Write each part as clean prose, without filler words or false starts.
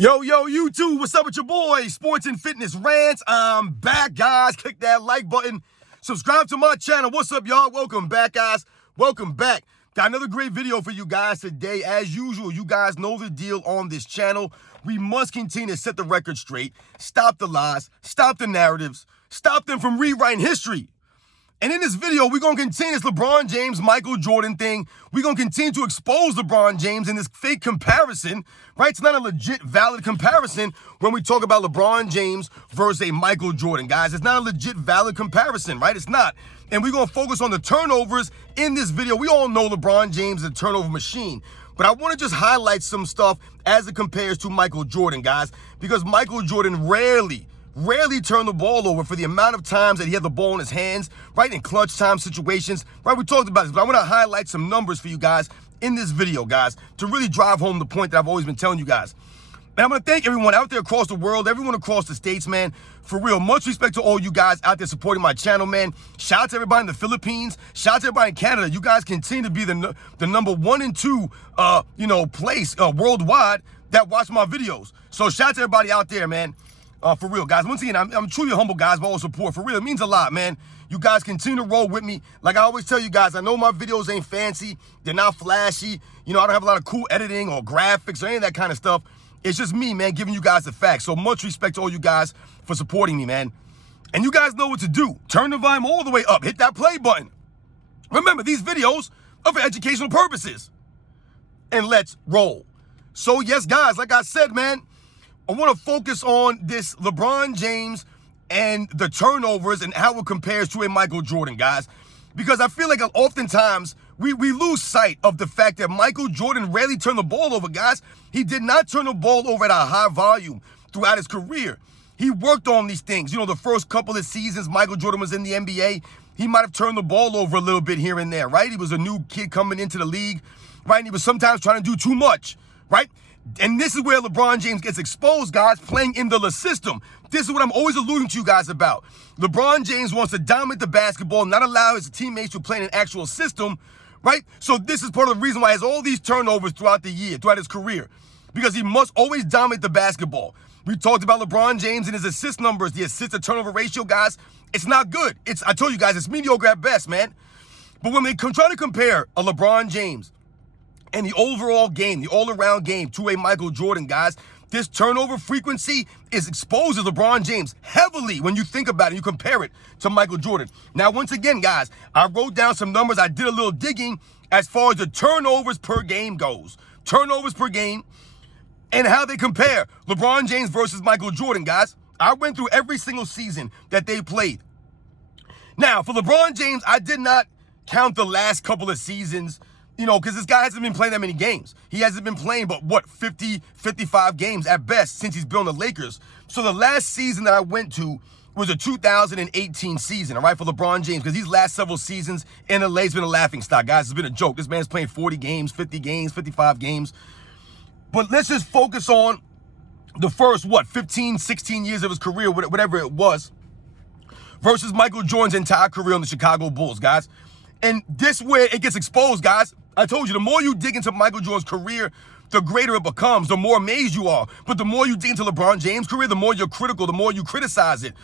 Yo, YouTube, what's up with your boy? Sports and Fitness Rants. I'm back, guys. Click that like button. Subscribe to my channel. What's up, y'all? Welcome back, guys. Welcome back. Got another great video for you guys today. As usual, you guys know the deal on this channel. We must continue to set the record straight, stop the lies, stop the narratives, stop them from rewriting history. And in this video, we're going to continue this LeBron James, Michael Jordan thing. We're going to continue to expose LeBron James in this fake comparison, right? It's not a legit, valid comparison when we talk about LeBron James versus a Michael Jordan, guys. It's not a legit, valid comparison, right? It's not. And we're going to focus on the turnovers in this video. We all know LeBron James is a turnover machine. But I want to just highlight some stuff as it compares to Michael Jordan, guys, because Michael Jordan rarely turned the ball over for the amount of times that he had the ball in his hands, right, in clutch time situations, right? We talked about this, but I want to highlight some numbers for you guys in this video, guys, to really drive home the point that I've always been telling you guys. And I'm going to thank everyone out there across the world, everyone across the states, man, for real. Much respect to all you guys out there supporting my channel, man. Shout out to everybody in the Philippines. Shout out to everybody in Canada. You guys continue to be the number 1 and 2, place worldwide that watch my videos. So shout out to everybody out there, man. For real, guys. Once again, I'm truly humble, guys, by all support. For real, it means a lot, man. You guys continue to roll with me. Like I always tell you guys, I know my videos ain't fancy. They're not flashy. You know, I don't have a lot of cool editing or graphics or any of that kind of stuff. It's just me, man, giving you guys the facts. So much respect to all you guys for supporting me, man. And you guys know what to do. Turn the volume all the way up. Hit that play button. Remember, these videos are for educational purposes. And let's roll. So, yes, guys, like I said, man, I want to focus on this LeBron James and the turnovers and how it compares to a Michael Jordan, guys. Because I feel like oftentimes we lose sight of the fact that Michael Jordan rarely turned the ball over, guys. He did not turn the ball over at a high volume throughout his career. He worked on these things. You know, the first couple of seasons Michael Jordan was in the NBA, he might have turned the ball over a little bit here and there, right? He was a new kid coming into the league, right? And he was sometimes trying to do too much, right? And this is where LeBron James gets exposed, guys, playing in the system. This is what I'm always alluding to you guys about. LeBron James wants to dominate the basketball, not allow his teammates to play in an actual system, right? So this is part of the reason why he has all these turnovers throughout the year, throughout his career, because he must always dominate the basketball. We talked about LeBron James and his assist numbers, the assist to turnover ratio, guys. It's not good. I told you guys, it's mediocre at best, man. But when they try to compare a LeBron James and the overall game, the all-around game to a Michael Jordan, guys, this turnover frequency is exposes LeBron James heavily when you think about it, you compare it to Michael Jordan. Now, once again, guys, I wrote down some numbers. I did a little digging as far as the turnovers per game goes. Turnovers per game and how they compare LeBron James versus Michael Jordan, guys. I went through every single season that they played. Now, for LeBron James, I did not count the last couple of seasons, you know, because this guy hasn't been playing that many games. He hasn't been playing but, 50, 55 games at best since he's been on the Lakers. So the last season that I went to was a 2018 season, all right, for LeBron James, because these last several seasons in LA has been a laughingstock, guys. It's been a joke. This man's playing 40 games, 50 games, 55 games. But let's just focus on the first, 15, 16 years of his career, whatever it was, versus Michael Jordan's entire career on the Chicago Bulls, guys. And this where it gets exposed, guys. I told you, the more you dig into Michael Jordan's career, the greater it becomes, the more amazed you are. But the more you dig into LeBron James' career, the more you're critical, the more you criticize it.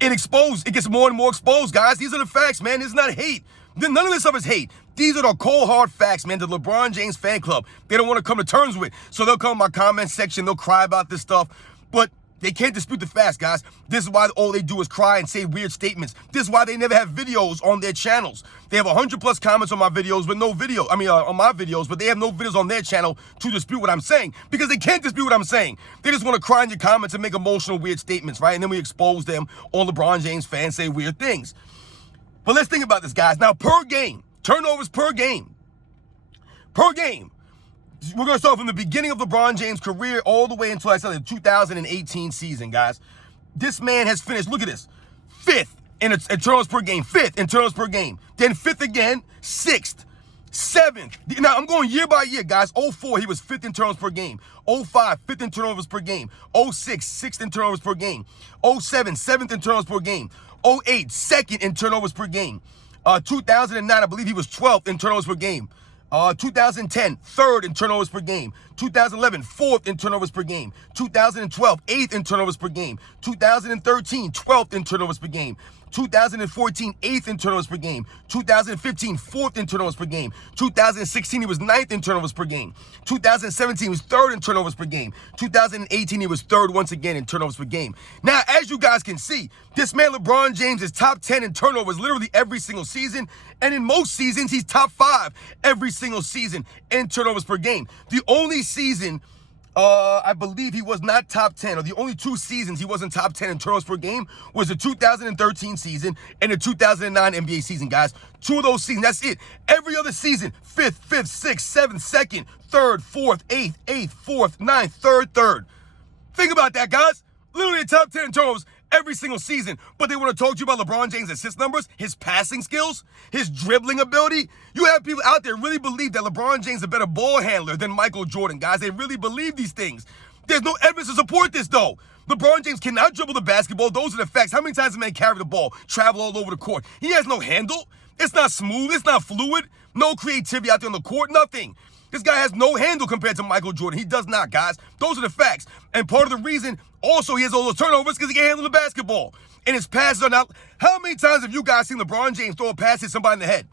It gets more and more exposed, guys. These are the facts, man. It's not hate. None of this stuff is hate. These are the cold, hard facts, man. The LeBron James fan club, they don't want to come to terms with. So they'll come in my comment section, they'll cry about this stuff. But they can't dispute the facts, guys. This is why all they do is cry and say weird statements. This is why they never have videos on their channels. They have 100+ comments on my videos, but no video. On my videos, but they have no videos on their channel to dispute what I'm saying, because they can't dispute what I'm saying. They just want to cry in your comments and make emotional, weird statements, right? And then we expose them. All LeBron James fans say weird things. But let's think about this, guys. Now, per game, turnovers per game. Per game. We're going to start from the beginning of LeBron James' career all the way until I said the 2018 season, guys. This man has finished, look at this, 5th in turnovers per game, 5th in turnovers per game. Then 5th again, 6th, 7th. Now, I'm going year by year, guys. 04, he was 5th in turnovers per game. 05, 5th in turnovers per game. 06, 6th in turnovers per game. 07, 7th in turnovers per game. 08, 2nd in turnovers per game. 2009, I believe he was 12th in turnovers per game. 2010, third in turnovers per game. 2011, fourth in turnovers per game. 2012, eighth in turnovers per game. 2013, 12th in turnovers per game. 2014, 8th in turnovers per game. 2015, 4th in turnovers per game. 2016, he was 9th in turnovers per game. 2017, he was 3rd in turnovers per game. 2018, he was 3rd once again in turnovers per game. Now, as you guys can see, this man LeBron James is top 10 in turnovers literally every single season. And in most seasons, he's top 5 every single season in turnovers per game. The only season I believe he was not top 10, or the only 2 seasons he wasn't top 10 in turnovers per game was the 2013 season and the 2009 NBA season, guys. 2 of those seasons, that's it. Every other season, 5th, 6th, 7th, 2nd, 3rd, 4th, 8th, 4th, 9th, 3rd. Think about that, guys. Literally a top 10 in turnovers every single season. But they want to talk to you about LeBron James' assist numbers, his passing skills, his dribbling ability. You have people out there really believe that LeBron James is a better ball handler than Michael Jordan, guys. They really believe these things. There's no evidence to support this, though. LeBron James cannot dribble the basketball. Those are the facts. How many times does a man carry the ball, travel all over the court? He has no handle. It's not smooth. It's not fluid. No creativity out there on the court. Nothing. This guy has no handle compared to Michael Jordan. He does not, guys. Those are the facts. And part of the reason also he has all those turnovers because he can't handle the basketball. And his passes are not. How many times have you guys seen LeBron James throw a pass hit somebody in the head?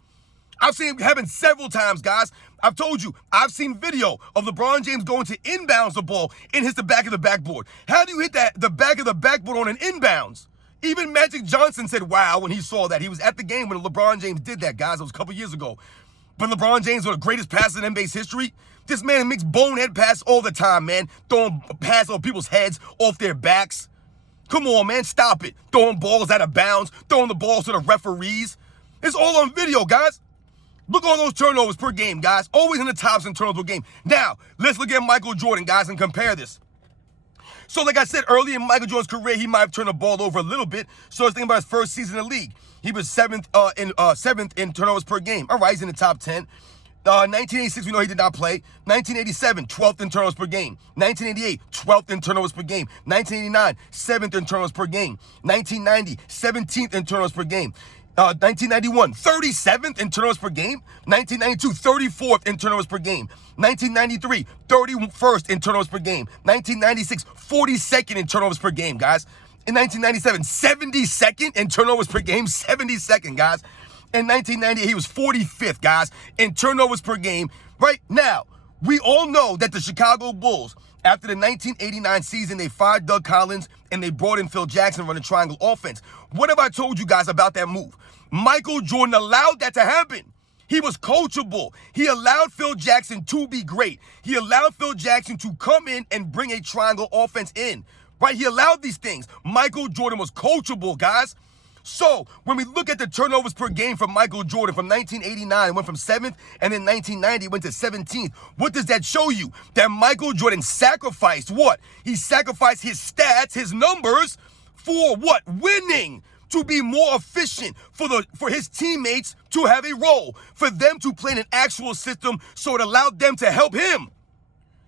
I've seen it happen several times, guys. I've told you, I've seen video of LeBron James going to inbounds the ball and hits the back of the backboard. How do you hit the back of the backboard on an inbounds? Even Magic Johnson said, wow, when he saw that. He was at the game when LeBron James did that, guys. It was a couple years ago. But LeBron James was the greatest passer in NBA's history. This man makes bonehead passes all the time, man. Throwing passes on people's heads, off their backs. Come on, man, stop it. Throwing balls out of bounds, throwing the balls to the referees. It's all on video, guys. Look at all those turnovers per game, guys. Always in the tops in turnovers per game. Now, let's look at Michael Jordan, guys, and compare this. So like I said, early in Michael Jordan's career, he might have turned the ball over a little bit. So let's think about his first season in the league. He was seventh in turnovers per game. All right, he's in the top 10. 1986, we know he did not play. 1987, 12th in turnovers per game. 1988, 12th in turnovers per game. 1989, 7th in turnovers per game. 1990, 17th in turnovers per game. 1991, 37th in turnovers per game. 1992, 34th in turnovers per game. 1993, 31st in turnovers per game. 1996, 42nd in turnovers per game, guys. In 1997, 72nd in turnovers per game. 72nd, guys. In 1998, he was 45th, guys, in turnovers per game. Right now, we all know that the Chicago Bulls, after the 1989 season, they fired Doug Collins and they brought in Phil Jackson running triangle offense. What have I told you guys about that move? Michael Jordan allowed that to happen. He was coachable. He allowed Phil Jackson to be great. He allowed Phil Jackson to come in and bring a triangle offense in. Right? He allowed these things. Michael Jordan was coachable, guys. So, when we look at the turnovers per game from Michael Jordan from 1989, it went from 7th, and then 1990, it went to 17th. What does that show you? That Michael Jordan sacrificed what? He sacrificed his stats, his numbers, for what? Winning. To be more efficient, for his teammates to have a role, for them to play in an actual system so it allowed them to help him.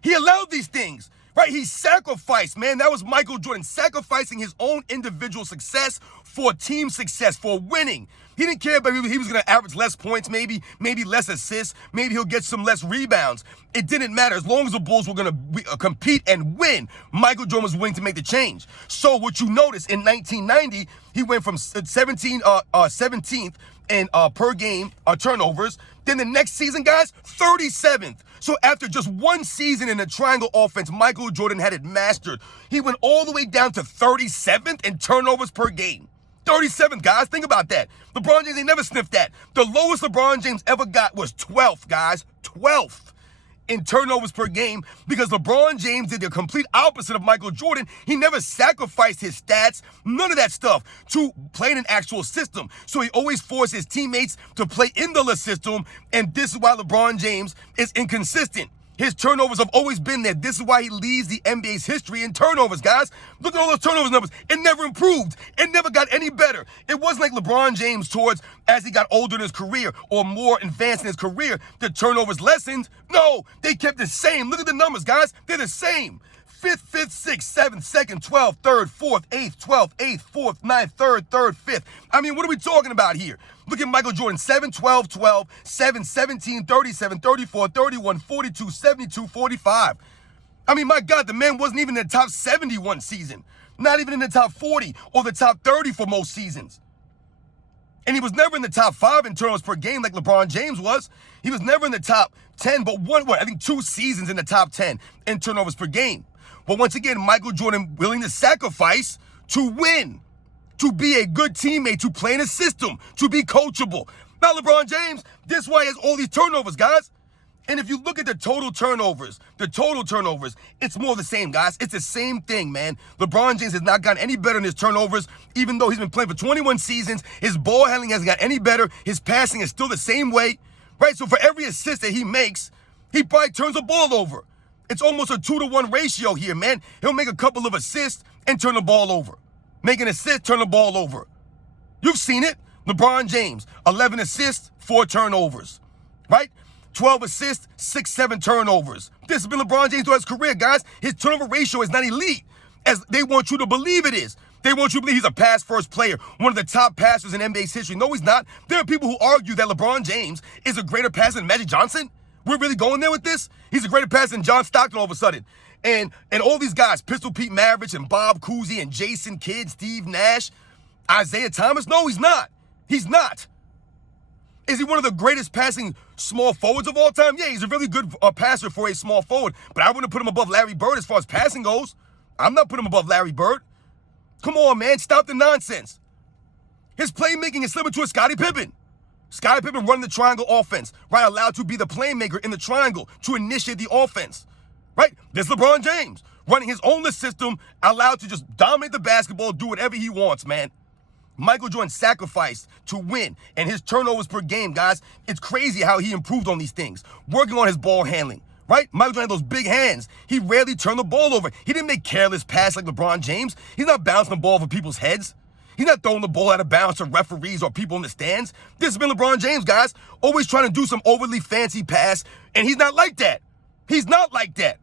He allowed these things. Right, he sacrificed, man. That was Michael Jordan, sacrificing his own individual success for team success, for winning. He didn't care about he was going to average less points, maybe less assists, maybe he'll get some less rebounds. It didn't matter. As long as the Bulls were going to compete and win, Michael Jordan was willing to make the change. So what you notice in 1990, he went from 17th in per game turnovers. Then the next season, guys, 37th. So after just one season in the triangle offense, Michael Jordan had it mastered. He went all the way down to 37th in turnovers per game. 37th, guys. Think about that. LeBron James ain't never sniffed that. The lowest LeBron James ever got was 12th, guys. 12th in turnovers per game, because LeBron James did the complete opposite of Michael Jordan. He never sacrificed his stats, none of that stuff, to play in an actual system. So he always forced his teammates to play in the system, and this is why LeBron James is inconsistent. His turnovers have always been there. This is why he leads the NBA's history in turnovers, guys. Look at all those turnovers numbers. It never improved. It never got any better. It wasn't like LeBron James towards, as he got older in his career or more advanced in his career, the turnovers lessened. No, they kept the same. Look at the numbers, guys. They're the same. fifth, 6th, 7th, 2nd, 12th, 3rd, 4th, 8th, 12th, 8th, 4th, 9th, 3rd, 3rd, 5th. I mean, what are we talking about here? Look at Michael Jordan, 7, 12, 12, 7, 17, 37, 34, 31, 42, 72, 45. I mean, my God, the man wasn't even in the top 70 one season. Not even in the top 40 or the top 30 for most seasons. And he was never in the top 5 in turnovers per game like LeBron James was. He was never in the top 10, but I think 2 seasons in the top 10 in turnovers per game. But once again, Michael Jordan willing to sacrifice to win, to be a good teammate, to play in a system, to be coachable. Now, LeBron James, this is why he has all these turnovers, guys. And if you look at the total turnovers, it's more the same, guys. It's the same thing, man. LeBron James has not gotten any better in his turnovers, even though he's been playing for 21 seasons. His ball handling hasn't got any better. His passing is still the same way, right? So for every assist that he makes, he probably turns the ball over. It's almost a 2-to-1 ratio here, man. He'll make a couple of assists and turn the ball over. Make an assist, turn the ball over. You've seen it. LeBron James, 11 assists, 4 turnovers, right? 12 assists, 6, 7 turnovers. This has been LeBron James throughout his career, guys. His turnover ratio is not elite, as they want you to believe it is. They want you to believe he's a pass-first player, one of the top passers in NBA's history. No, he's not. There are people who argue that LeBron James is a greater passer than Magic Johnson. We're really going there with this? He's a greater passer than John Stockton all of a sudden. And all these guys, Pistol Pete Maravich and Bob Cousy and Jason Kidd, Steve Nash, Isaiah Thomas. No, he's not. He's not. Is he one of the greatest passing small forwards of all time? Yeah, he's a really good passer for a small forward, but I wouldn't put him above Larry Bird as far as passing goes. I'm not putting him above Larry Bird. Come on, man, stop the nonsense. His playmaking is similar to a Scottie Pippen. Scottie Pippen running the triangle offense, right? Allowed to be the playmaker in the triangle to initiate the offense, right? This LeBron James running his own system, allowed to just dominate the basketball, do whatever he wants, man. Michael Jordan sacrificed to win, and his turnovers per game, guys, it's crazy how he improved on these things. Working on his ball handling, right? Michael Jordan had those big hands. He rarely turned the ball over. He didn't make careless passes like LeBron James. He's not bouncing the ball over people's heads. He's not throwing the ball out of bounds to referees or people in the stands. This has been LeBron James, guys, always trying to do some overly fancy pass, and he's not like that. He's not like that.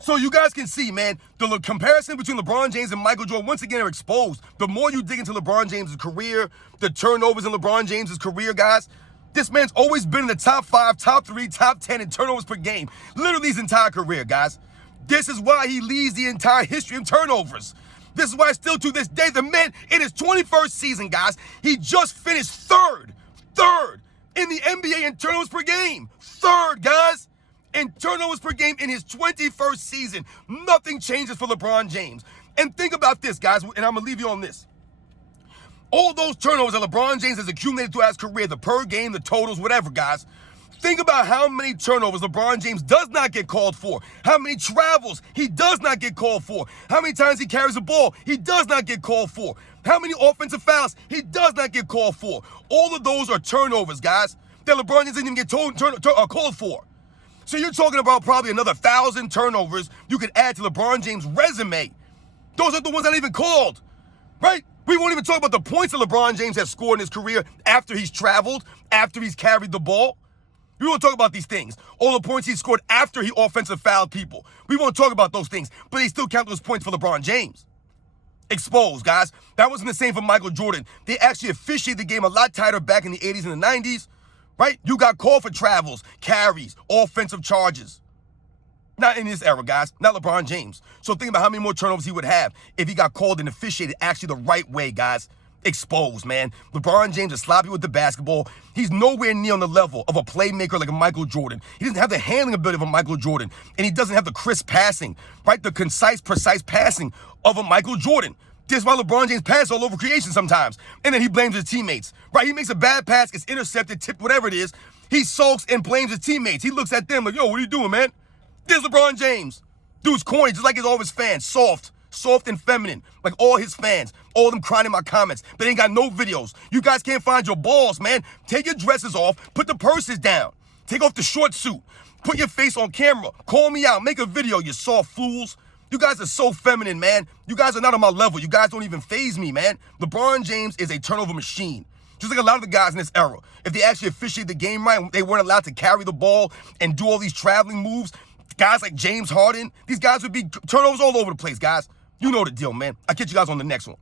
So you guys can see, man, the comparison between LeBron James and Michael Jordan once again are exposed. The more you dig into LeBron James' career, the turnovers in LeBron James' career, guys, this man's always been in the top 5, top 3, top 10 in turnovers per game. Literally his entire career, guys. This is why he leads the entire history of turnovers. This is why still to this day, the man in his 21st season, guys, he just finished third in the NBA in turnovers per game. Third, guys. In turnovers per game in his 21st season. Nothing changes for LeBron James. And think about this, guys, and I'm going to leave you on this. All those turnovers that LeBron James has accumulated throughout his career, the per game, the totals, whatever, guys. Think about how many turnovers LeBron James does not get called for. How many travels he does not get called for. How many times he carries the ball he does not get called for. How many offensive fouls he does not get called for. All of those are turnovers, guys, that LeBron James didn't even get called for. So you're talking about probably another 1,000 turnovers you could add to LeBron James' resume. Those are the ones that ain't even called, right? We won't even talk about the points that LeBron James has scored in his career after he's traveled, after he's carried the ball. We won't talk about these things. All the points he scored after he offensive fouled people. We won't talk about those things, but they still count those points for LeBron James. Exposed, guys. That wasn't the same for Michael Jordan. They actually officiated the game a lot tighter back in the 80s and the 90s. Right? You got called for travels, carries, offensive charges. Not in this era, guys. Not LeBron James. So think about how many more turnovers he would have if he got called and officiated actually the right way, guys. Exposed, man. LeBron James is sloppy with the basketball. He's nowhere near on the level of a playmaker like a Michael Jordan. He doesn't have the handling ability of a Michael Jordan. And he doesn't have the crisp passing, right? The concise, precise passing of a Michael Jordan. This is why LeBron James passes all over creation sometimes. And then he blames his teammates, right? He makes a bad pass, gets intercepted, tipped, whatever it is. He sulks and blames his teammates. He looks at them like, yo, what are you doing, man? This is LeBron James. Dude's corny, just like all his fans. Soft and feminine, like all his fans. All of them crying in my comments, but they ain't got no videos. You guys can't find your balls, man. Take your dresses off, put the purses down. Take off the short suit. Put your face on camera. Call me out, make a video, you soft fools. You guys are so feminine, man. You guys are not on my level. You guys don't even faze me, man. LeBron James is a turnover machine. Just like a lot of the guys in this era. If they actually officiate the game right, they weren't allowed to carry the ball and do all these traveling moves, Guys like James Harden, these guys would be turnovers all over the place, guys. You know the deal, man. I'll catch you guys on the next one.